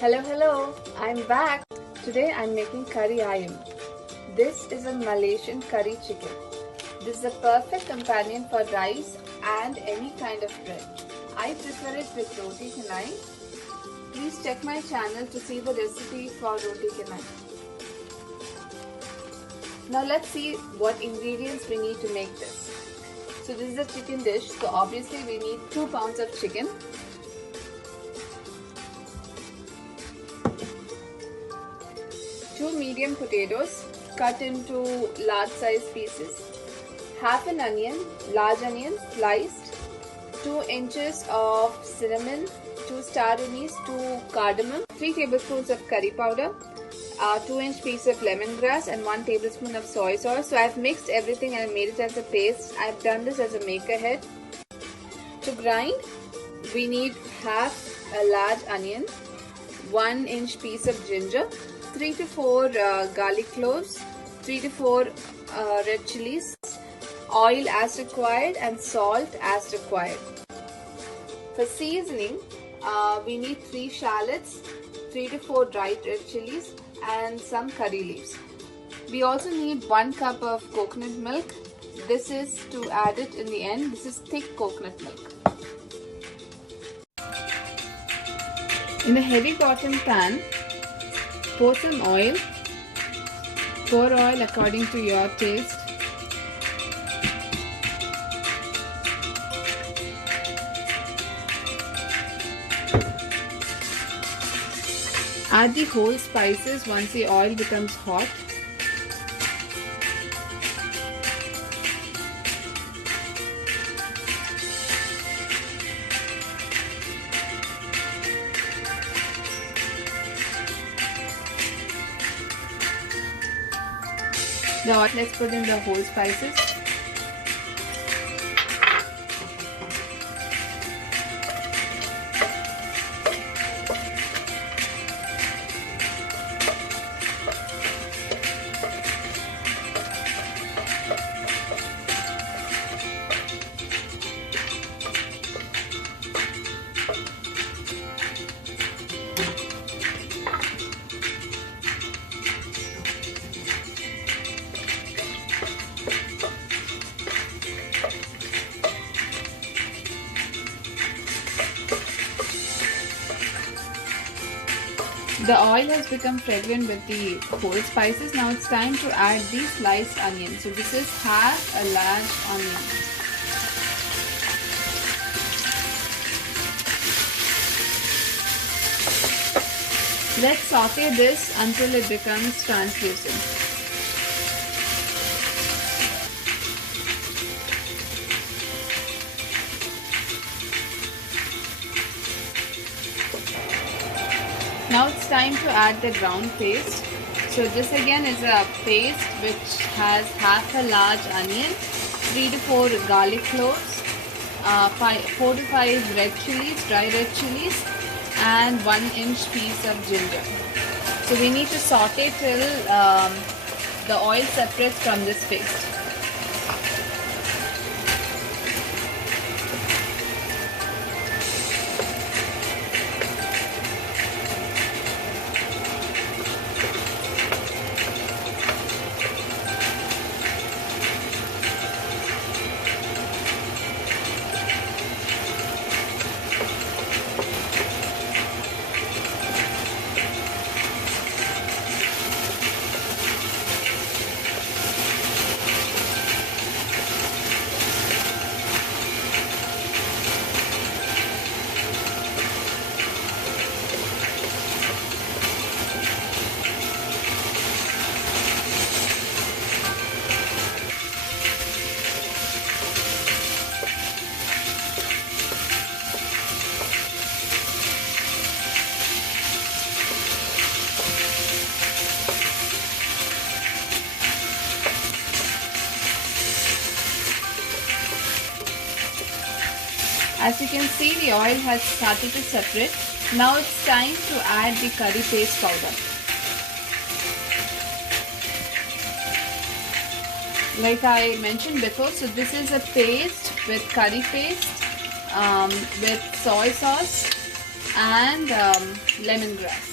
Hello, I'm back. Today I'm making curry ayam. This is a Malaysian curry chicken. This is a perfect companion for rice and any kind of bread. I prefer it with roti canai. Please check my channel to see the recipe for roti canai. Now let's see what ingredients we need to make this. So this is a chicken dish, so obviously we need 2 pounds of chicken. 2 medium potatoes cut into large size pieces, half an onion, large onion sliced, 2 inches of cinnamon, 2 star anise, 2 cardamom, 3 tablespoons of curry powder, 2-inch piece of lemongrass and 1 tablespoon of soy sauce. So I've mixed everything and made it as a paste. I've done this as a make ahead. To grind, we need half a large onion, 1-inch piece of ginger, 3 to 4 garlic cloves, 3 to 4 red chilies, oil as required and salt as required. For seasoning, we need 3 shallots, 3 to 4 dried red chilies and some curry leaves. We also need 1 cup of coconut milk. This is to add it in the end. This is thick coconut milk. In a heavy bottom pan, pour some oil. Pour oil according to your taste. Add the whole spices once the oil becomes hot. Let's put in the whole spices. The oil has become fragrant with the whole spices. Now it's time to add the sliced onion. So this is half a large onion. Let's saute this until it becomes translucent. Now it's time to add the ground paste. So this again is a paste which has half a large onion, 3 to 4 garlic cloves, 4 to 5 red chilies, dry red chilies and 1-inch piece of ginger. So we need to saute till the oil separates from this paste. As you can see, the oil has started to separate. Now it's time to add the curry paste powder. Like I mentioned before, so this is a paste with curry paste, with soy sauce, and lemongrass.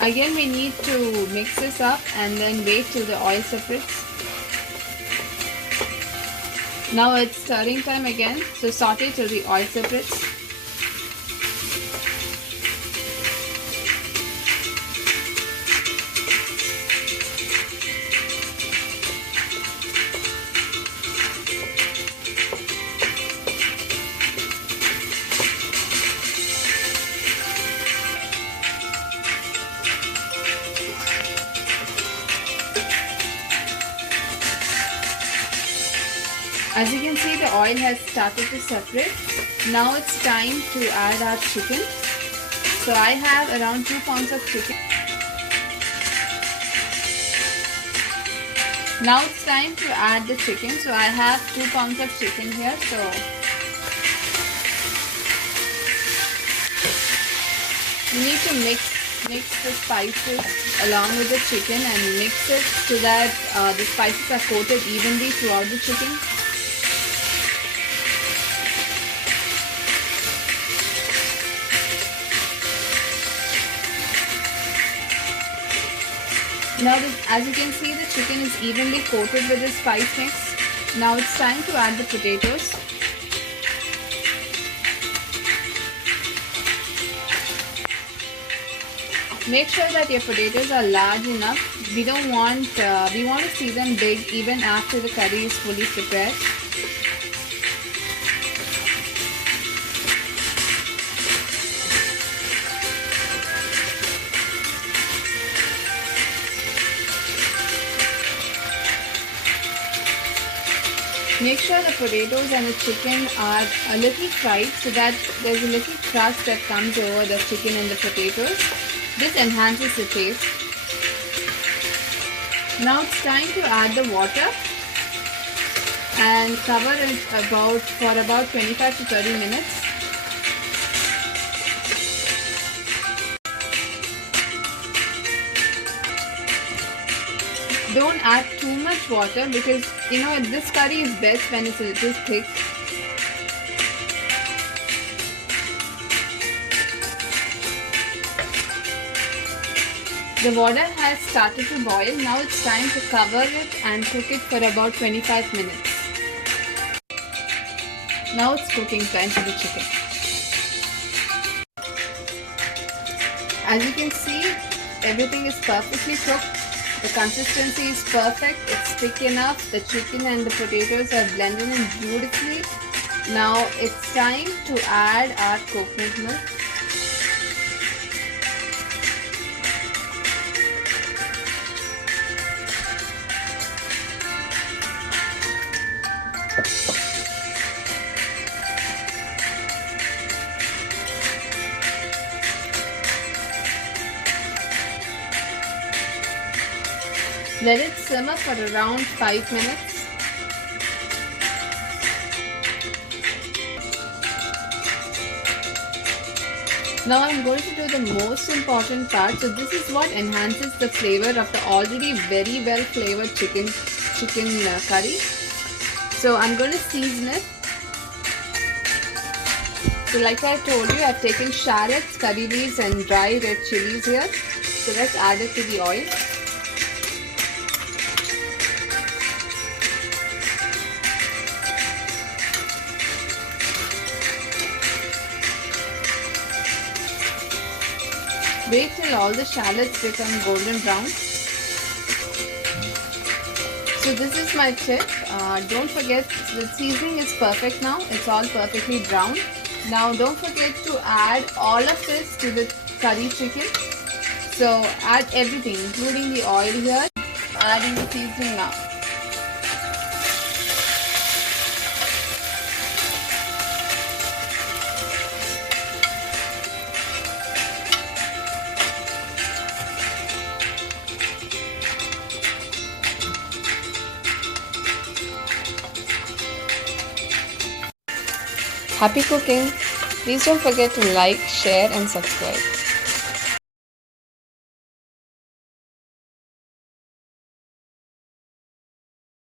Again we need to mix this up and then wait till the oil separates. Now it's stirring time again, so saute till the oil separates. As you can see, the oil has started to separate. Now it's time to add our chicken. So I have around 2 pounds of chicken. Now it's time to add the chicken. So I have 2 pounds of chicken here. So you need to mix the spices along with the chicken and mix it so that the spices are coated evenly throughout the chicken. Now as you can see, the chicken is evenly coated with the spice mix. Now it's time to add the potatoes. Make sure that your potatoes are large enough. We want to see them big even after the curry is fully prepared. Make sure the potatoes and the chicken are a little fried so that there's a little crust that comes over the chicken and the potatoes. This enhances the taste. Now it's time to add the water and cover it for about 25 to 30 minutes. Don't add too much water because this curry is best when it's a little thick. The water has started to boil. Now it's time to cover it and cook it for about 25 minutes. Now it's cooking time for the chicken. As you can see, everything is perfectly cooked. The consistency is perfect. It's thick enough. The chicken and the potatoes are blended in beautifully. Now it's time to add our coconut milk. Let it simmer for around 5 minutes. Now I'm going to do the most important part. So this is what enhances the flavor of the already very well flavored chicken curry. So I'm going to season it. So like I told you, I've taken shallots, curry leaves and dry red chilies here. So let's add it to the oil. Wait till all the shallots become golden brown. So this is my tip. Don't forget, the seasoning is perfect now. It's all perfectly brown. Now don't forget to add all of this to the curry chicken. So add everything including the oil here. Adding the seasoning now. Happy cooking! Please don't forget to like, share, and subscribe.